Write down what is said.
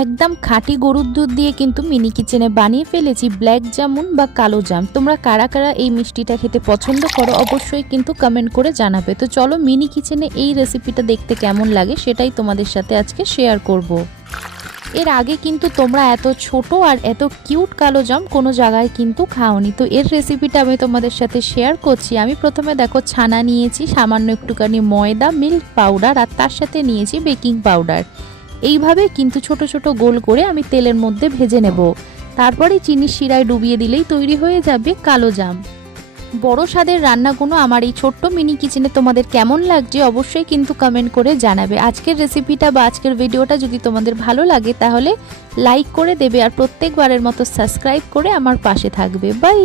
একদম খাঁটি গরুর দুধ দিয়ে কিন্তু মিনি কিচেনে বানিয়ে ফেলেছি ব্ল্যাক জামুন বা কালো জাম তোমরা কারা কারা এই মিষ্টিটা খেতে পছন্দ করো অবশ্যই কিন্তু কমেন্ট করে জানাবে তো চলো মিনি কিচেনে এই রেসিপিটা দেখতে কেমন লাগে সেটাই তোমাদের সাথে আজকে শেয়ার করব। এর আগে কিন্তু তোমরা এত ছোট আর এত কিউট কালো জাম কোনো জায়গায় কিন্তু খাওনি। তো এর রেসিপিটা আমি তোমাদের সাথে শেয়ার করছি। আমি প্রথমে দেখো ছানা নিয়েছি, সামান্য একটুখানি ময়দা মিল্ক পাউডার আর তার সাথে নিয়েছি বেকিং পাউডার এইভাবে কিন্তু ছোট ছোট গোল করে আমি তেলের মধ্যে ভেজে নেব। তারপরে চিনির শিরায় ডুবিয়ে দিলেই তৈরি হয়ে যাবে কালো জাম। বড় স্বাদের রান্নাগুলো আমার এই ছোট্ট মিনি কিচেনে তোমাদের কেমন লাগছে অবশ্যই কিন্তু কমেন্ট করে জানাবে। আজকের রেসিপিটা বা আজকের ভিডিওটা যদি তোমাদের ভালো লাগে তাহলে লাইক করে দেবে আর প্রত্যেকবারের মতো সাবস্ক্রাইব করে আমার পাশে থাকবে। বাই